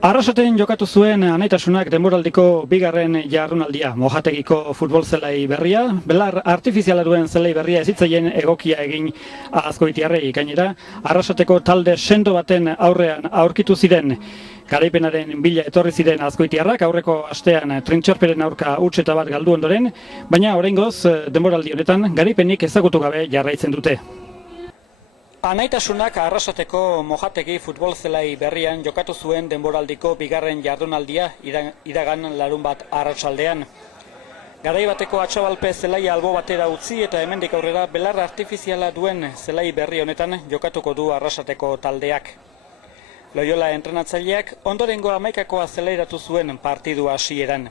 Arrasaten jokatu zuen Anaitasunak denboraldiko bigarren jardunaldia, Mojategiko futbol zelai berria, belar artifiziala duen zelai berria ezitzaien egokia egin Azkoitiarrei. Gainera, Arrasateko talde sendo baten aurrean aurkitu ziren. Garaipenaren bila etorri ziren Azkoitiarrak, aurreko astean Trintxerperen aurka huts eta bat galdu ondoren, baina oraingoz denboraldi honetan garaipenik ezagutu gabe jarraitzen dute. Anaitasunak Arrasateko Mojategi futbol zelai berrian jokatu zuen denboraldiko bigarren jardunaldia iragan larunbat arratsaldean. Garai bateko Atxabalpe zelaia albo batera utzi eta hemendik aurrera belar artifiziala duen zelai berri honetan jokatuko du Arrasateko taldeak. Loyola entrenatzaileak ondorengo 11koa zelairatu zuen partidua hasieran.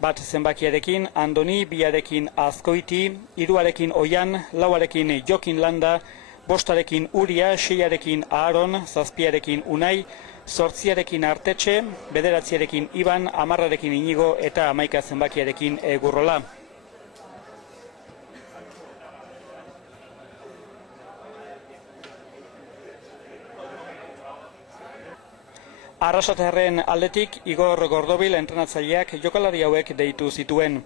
Bat zenbakiarekin Andoni, biarekin Azkoiti, 3arekin Oian, 4arekin Jokin Landa, 5arekin Uria, 6arekin Aaron, 7arekin Unai, 8arekin Artetxe, 9arekin Iban, 10arekin Inigo eta 11 zenbakiarekin Egurrola. Arrasatarren aldetik Igor Gordobil entrenatzaileak jokalari hauek deitu zituen.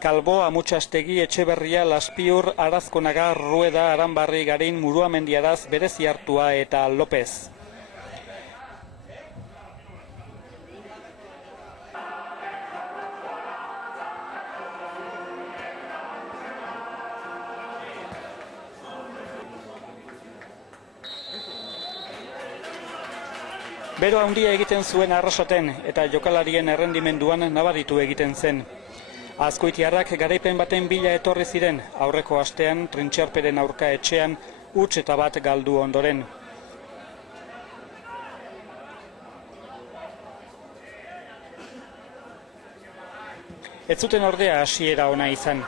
Kalbo, Amutxastegi, Etxeberria, Laspiur, Arazkonaga, Rueda, Aranbarri, Garin, Muruamendiaraz, Bereziartua eta López. Bero handia egiten zuen Arrasaten eta jokalarien errendimenduan nabaritu egiten zen. Azkoitiarrak garaipen baten bila etorri ziren, aurreko astean Trintxerperen aurka etxean huts eta bat galdu ondoren. Ez zuten ordea hasiera ona izan.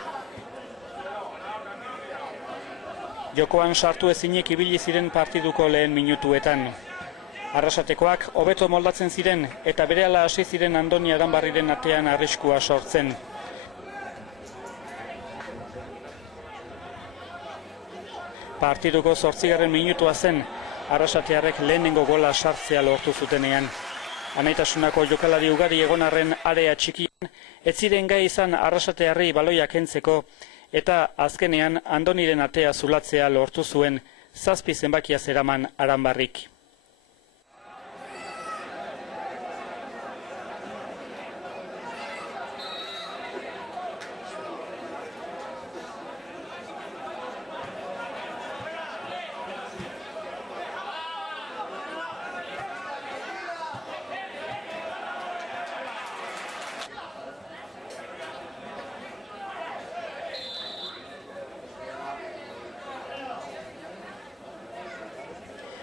Jokoan sartu ezinek ibili ziren partiduko lehen minutuetan. Arrasatekoak hobeto moldatzen ziren eta berehala hasi ziren Andoni Aranbarriren atean arriskua sortzen. Partiduko 8. minutua zen, Arrasatearrek lehenengo gola sartzea lortu zutenean. Anaitasunako jokalari ugari egonarren area txikian, ez ziren gai izan Arrasatearrei baloia kentzeko, eta azkenean Andoniren atea zulatzea lortu zuen 7 zenbakia zeraman Aranbarrik.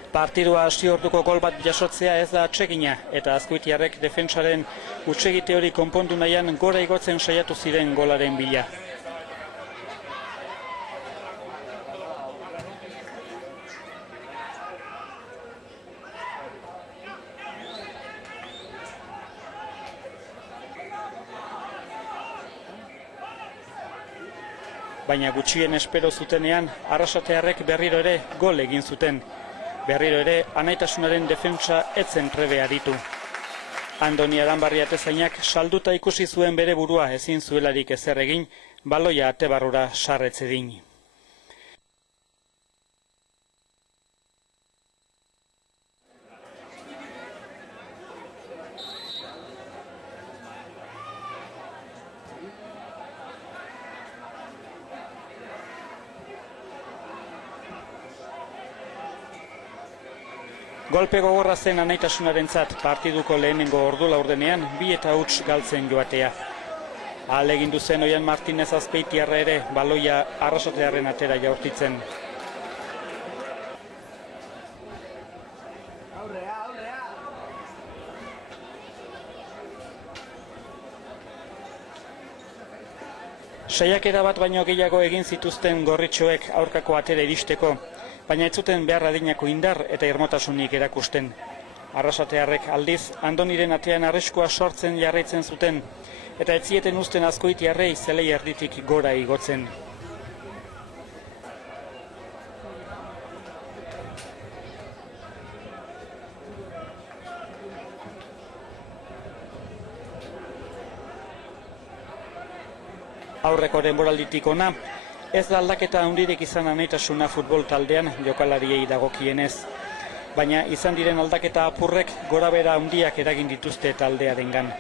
Partidua hasi orduko gol bat jasotzea ez da atsegina eta Azkoitiarrek defentsaren hutsegite hori konpondu nahian gora igotzen saiatu ziren golaren bila. Baina gutxien espero zutenean Arrasatearrek berriro ere gol egin zuten. Berriro ere, Anaitasunaren defentsa etzen trebe aritu. Andoni Aranbarri atezainak salduta ikusi zuen bere burua ezin zuelarik ezer egin, baloia ate barrura sarretzedin. Golpe gogorra zen Anaitasunarentzat partiduko lehenengo ordu laurdenean 2 eta huts galtzen joatea. Ahalegindu zen Oian Martinez Azpeitiarra ere baloia Arrasatearren atera jaurtitzen. Saiakera bat baino gehiago egin zituzten gorritxoek aurkako atera iristeko, baina ez zuten behar adinako indar eta irmotasunik erakusten. Arrasatearrek aldiz, Andoniren atean arriskua sortzen jarraitzen zuten, eta ez zieten uzten Azkoitiarrei zelai erditik gora igotzen. Aurreko denboralditik ona, ez da aldaketa handirik izan Anaitasuna futbol taldean jokalariei dagokienez. Baina izan diren aldaketa apurrek gorabehera handiak eragin dituzte taldearengan.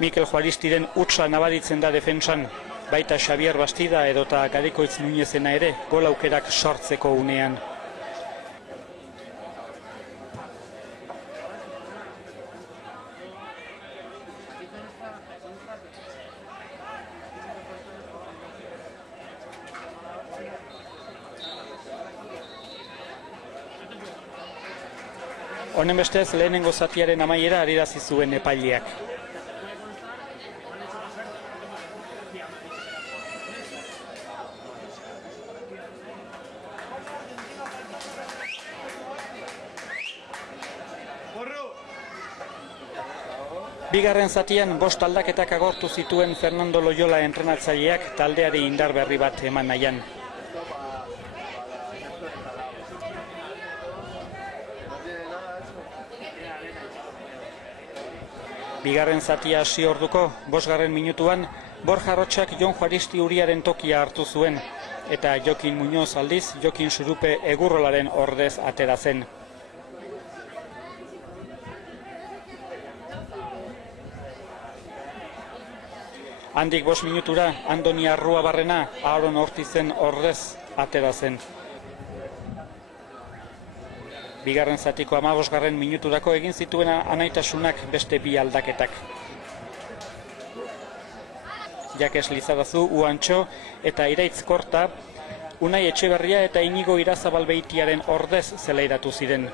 Mikel Juaristiren hutsa nabaritzen da defentsan, baita Xabier Bastida edota Garikoitz Nuñezena ere gol aukerak sortzeko unean. Honen bestez, lehenengo zatiaren amaiera adierazi zuen epaileak. Bigarren zatian 5 aldaketak agortu zituen Fernando Loyola entrenatzaileak taldeari indar berri bat eman nahian. Bigarren zatia hasi orduko, 5. minutuan, Borja Arrotxak Jon Juaristi Uriaren tokia hartu zuen, eta Jokin Muñoz aldiz, Jokin Surupe Egurrolaren ordez atera zen. Handik 5 minutura, Andoni Arruabarrena, Aaron Ortizen ordez atera zen. Bigarren zatiko 15. minuturako egin zituena Anaitasunak beste 2 aldaketak. Jakes Lizadazu, Uantxo eta Iraitz Korta, Unai Etxeberria eta Inigo Irazabalbeitiaren ordez zelairatu ziren.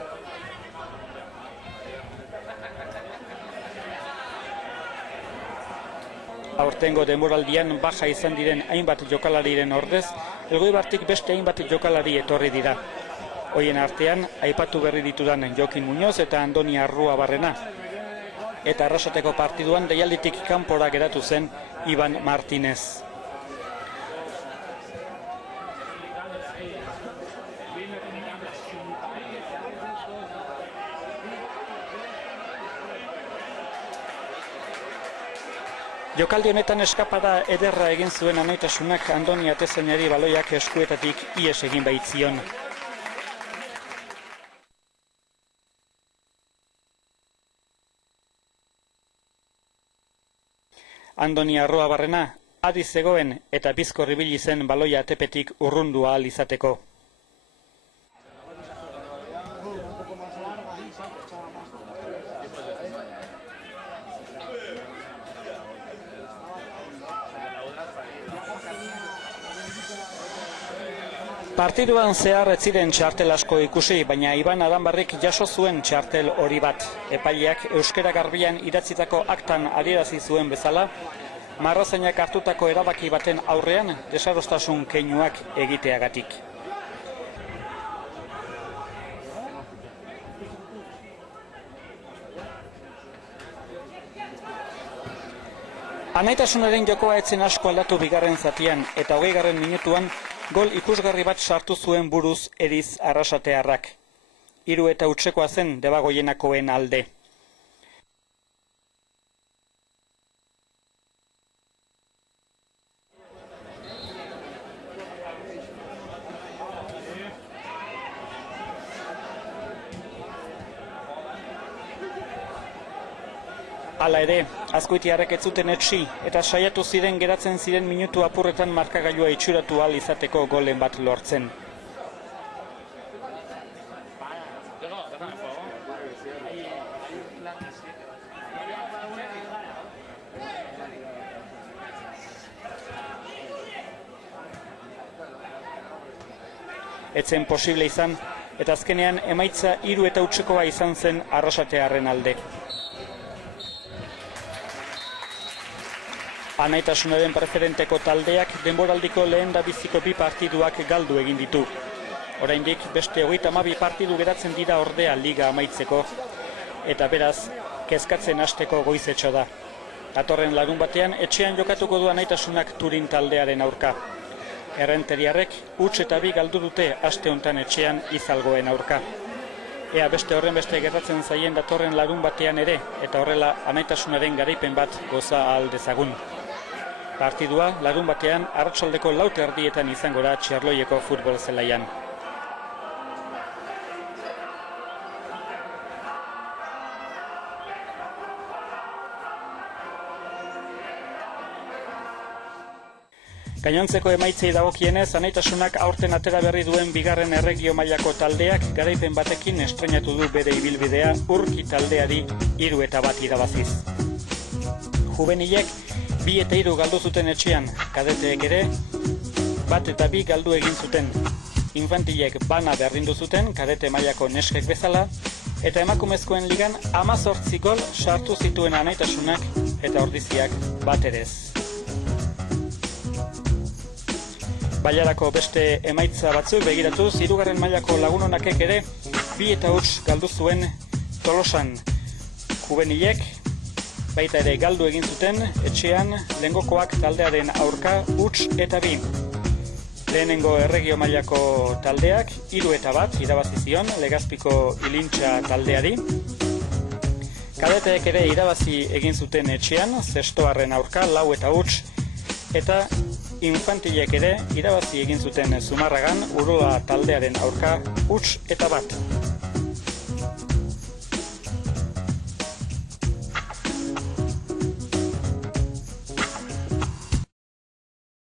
Aurtengo denboraldian baja izan diren hainbat jokalariren ordez, Elgoibartik beste hainbat jokalari etorri dira. Hoien artean, aipatu berri ditudan Jokin Muñoz eta Andoni Arruabarrena. Eta Arrasateko partiduan deialditik kanpora geratu zen Iban Martinez. Jokaldi honetan eskapada ederra egin zuen Anaitasunak Andoni Atezainari baloiak eskuetatik ihes egin baitzion. Andoni Arruabarrena adi zegoen eta bizkor ibili zen baloia atepetik urrundu ahal izateko. Partiduan zehar ez ziren txartel asko ikusi, baina Iban Adanbarrik jaso zuen txartel hori bat. Epaileak euskera garbian idatzitako aktan adierazi zuen bezala, marrazainak hartutako erabaki baten aurrean desadostasun keinuak egiteagatik. Anaitasunaren jokoa etzen asko aldatu bigarren zatian eta 20. minutuan gol ikusgarri bat sartu zuen buruz Eriz Arrasatearrak. 3-0 zen Debagoienakoen alde. Hala ere, Azkoitiarrek ez zuten etsi eta saiatu ziren geratzen ziren minutu apurretan markagailua itxuratu ahal izateko golen bat lortzen. Etzen posible izan, eta azkenean emaitza 3-0 izan zen Arrasatearren alde. Anaitasunaren preferenteko taldeak denboraldiko lehen da biziko 2 partiduak galdu egin ditu. Oraindik beste 32 partidu geratzen dira ordea liga amaitzeko, eta beraz, kezkatzen hasteko goizetxo da. Datorren larun batean etxean jokatuko du Anaitasunak Turin taldearen aurka. Errenteriarrek huts eta 2 galdu dute aste hontan etxean Izalgoen aurka. Ea beste horren beste gertatzen zaien datorren larun batean ere, eta horrela anaitasunaren garaipen bat goza ahal dezagun. Partidua larun batean arratsaldeko 4:00 izango da Txerloieko futbol zelaian. Gainontzeko emaitzei dagokienez, anaitasunak aurten atera berri duen bigarren erregio mailako taldeak garaipen batekin estreinatu du bere ibilbidea Urki taldeari 3-1 irabaziz. Juvenilek 2-3 galdu zuten etxean, kadeteek ere 1-2 galdu egin zuten. Infantilek bana berdindu zuten, kadete mailako neskek bezala, eta emakumezkoen ligan 18 gol sartu zituen anaitasunak eta ordiziak baterez. Bailarako beste emaitza batzuk begiratu, 3. mailako lagunonakek ere 2-0 galdu zuen Tolosan. Juvenilek baita ere galdu egin zuten etxean lehengokoak taldearen aurka 1-2. Lehenengo erregio mailako taldeak 3-1 irabazi zion Legazpiko Ilintxa taldeari. Kadeteek ere irabazi egin zuten etxean Zestoarren aurka 4-0 eta Infantilek ere irabazi egin zuten Zumarragan Urola taldearen aurka 1-1.